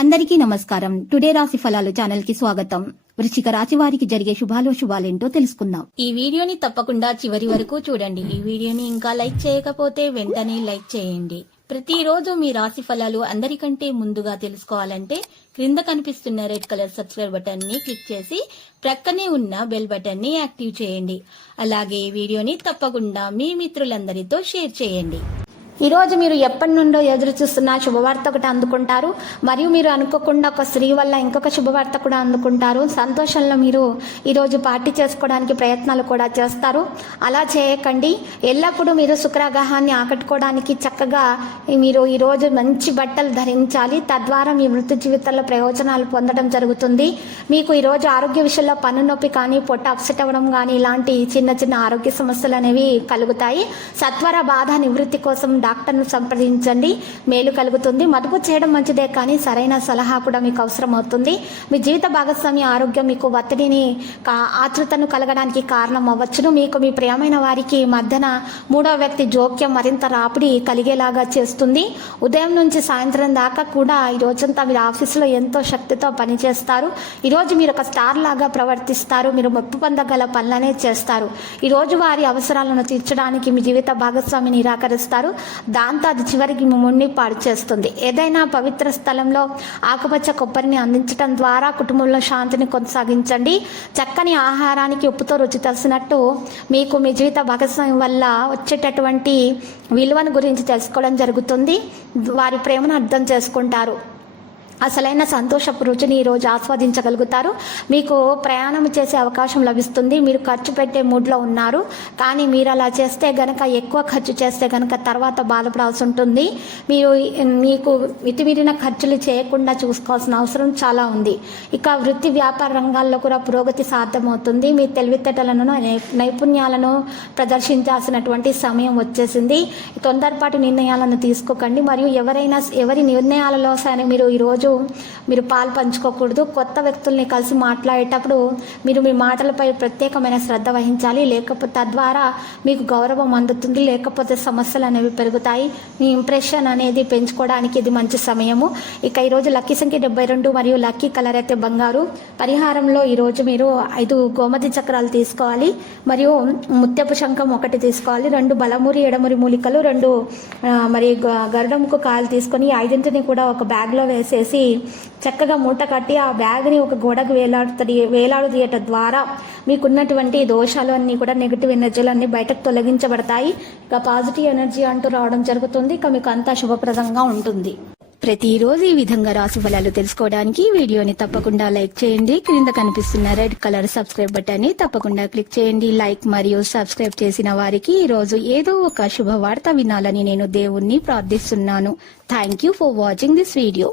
అందరికీ నమస్కారం. టుడే రాశి ఫలాలు ఛానల్ కి స్వాగతం. వృశ్చిక రాశి వారికి జరిగే శుభాలేంటో తెలుసుకుందాం. ఈ వీడియోని తప్పకుండా చివరి వరకు చూడండి. ఈ వీడియోని ఇంకా లైక్ చేయకపోతే వెంటనే లైక్ చేయండి. ప్రతిరోజు మీ రాశి ఫలాలు అందరికంటే ముందుగా తెలుసుకోవాలంటే క్రింద కనిపిస్తున్న రెడ్ కలర్ సబ్స్క్రైబ్ బటన్ ని క్లిక్ చేసి ప్రక్కనే ఉన్న బెల్ బటన్ ని యాక్టివ్ చేయండి. అలాగే ఈ వీడియోని తప్పకుండా మీ మిత్రులందరితో షేర్ చేయండి. ఈ రోజు మీరు ఎప్పటి నుండో ఎదురు చూస్తున్న శుభవార్త ఒకటి అందుకుంటారు. మరియు మీరు అనుకోకుండా ఒక స్త్రీ వల్ల ఇంకొక శుభవార్త కూడా అందుకుంటారు. సంతోషంలో మీరు ఈరోజు పార్టీ చేసుకోవడానికి ప్రయత్నాలు కూడా చేస్తారు. అలా చేయకండి. ఎల్లప్పుడూ మీరు శుక్రగ్రహాన్ని ఆకట్టుకోవడానికి చక్కగా మీరు ఈరోజు మంచి బట్టలు ధరించాలి. తద్వారా మీ వృత్తి జీవితంలో ప్రయోజనాలు పొందడం జరుగుతుంది. మీకు ఈరోజు ఆరోగ్య విషయంలో పన్నునొప్పి కానీ, పొట్ట అప్సెట్ అవ్వడం కానీ ఇలాంటి చిన్న చిన్న ఆరోగ్య సమస్యలు అనేవి కలుగుతాయి. సత్వర బాధ నివృత్తి కోసం డాక్టర్ను సంప్రదించండి. మేలు కలుగుతుంది. మదుపు చేయడం మంచిదే కానీ సరైన సలహా కూడా మీకు అవసరం అవుతుంది. మీ జీవిత భాగస్వామి ఆరోగ్యం మీకు ఒత్తిడిని ఆతృతను కలగడానికి కారణం అవ్వచ్చును. మీకు మీ ప్రియమైన వారికి మధ్యన మూడవ వ్యక్తి జోక్యం మరింత రాపిడి కలిగేలాగా చేస్తుంది. ఉదయం నుంచి సాయంత్రం దాకా కూడా ఈ రోజంతా మీరు ఆఫీసులో ఎంతో శక్తితో పనిచేస్తారు. ఈరోజు మీరు ఒక స్టార్ లాగా ప్రవర్తిస్తారు. మీరు మెప్పు పొందగల పనులనే చేస్తారు. ఈరోజు వారి అవసరాలను తీర్చడానికి మీ జీవిత భాగస్వామి నిరాకరిస్తారు. దాంతో అది చివరికి మిమ్మల్ని పాడు చేస్తుంది. ఏదైనా పవిత్ర స్థలంలో ఆకుపచ్చ కొబ్బరిని అందించడం ద్వారా కుటుంబంలో శాంతిని కొనసాగించండి. చక్కని ఆహారానికి ఉప్పుతో రుచి తెలిసినట్టు మీకు మీ జీవిత భాగస్వామి వల్ల వచ్చేటటువంటి విలువను గురించి తెలుసుకోవడం జరుగుతుంది. వారి ప్రేమను అర్థం చేసుకుంటారు. అసలైన సంతోషపు రుచిని ఈరోజు ఆస్వాదించగలుగుతారు. మీకు ప్రయాణం చేసే అవకాశం లభిస్తుంది. మీరు ఖర్చు పెట్టే మూడ్లో ఉన్నారు. కానీ మీరు అలా చేస్తే గనక, ఎక్కువ ఖర్చు చేస్తే గనక తర్వాత బాధపడాల్సి ఉంటుంది. మీకు మితిమీరిన ఖర్చులు చేయకుండా చూసుకోవాల్సిన అవసరం చాలా ఉంది. ఇక వృత్తి వ్యాపార రంగాల్లో కూడా పురోగతి సాధ్యమవుతుంది. మీ తెలివితేటలను నైపుణ్యాలను ప్రదర్శించాల్సినటువంటి సమయం వచ్చేసింది. తొందరపాటు నిర్ణయాలను తీసుకోకండి. మరియు ఎవరి నిర్ణయాలలో సరే మీరు పాలు పంచుకోకూడదు. కొత్త వ్యక్తుల్ని కలిసి మాట్లాడేటప్పుడు మీరు మీ మాటలపై ప్రత్యేకమైన శ్రద్ధ వహించాలి. లేకపోతే తద్వారా మీకు గౌరవం అందుతుంది. లేకపోతే సమస్యలు అనేవి పెరుగుతాయి. మీ ఇంప్రెషన్ అనేది పెంచుకోవడానికి ఇది మంచి సమయము. ఇక ఈరోజు లక్కీ సంఖ్య 72 మరియు లక్కీ కలర్ అయితే బంగారు. పరిహారంలో ఈరోజు మీరు 5 గోమతి చక్రాలు తీసుకోవాలి. మరియు ముత్యపు శంఖం 1 తీసుకోవాలి. 2 బలమురి ఎడమురి మూలికలు, 2 మరి గరుడముకు కాయలు తీసుకొని 5ని కూడా ఒక బ్యాగ్లో వేసేసి చక్కగా మూట కట్టి ఆ బ్యాగ్ని ఒక గోడకు వేలాడదీయటం ద్వారా మీకున్నటువంటి దోషాలు అన్నీ కూడా, నెగిటివ్ ఎనర్జీలు అన్నీ బయటకు తొలగించబడతాయి. ఇక పాజిటివ్ ఎనర్జీ అంటూ రావడం జరుగుతుంది. ఇక మీకు అంతా శుభప్రదంగా ఉంటుంది. ప్రతిరోజు ఈ విధంగా రాశి ఫలాలు తెలుసుకోవడానికి వీడియోని తప్పకుండా లైక్ చేయండి. క్రింద కనిపిస్తున్న రెడ్ కలర్ సబ్స్క్రైబ్ బటన్ ని తప్పకుండా క్లిక్ చేయండి. లైక్ మరియు సబ్స్క్రైబ్ చేసిన వారికి ఈ రోజు ఏదో ఒక శుభవార్త వినాలని నేను దేవుణ్ణి ప్రార్థిస్తున్నాను. Thank you for watching this video.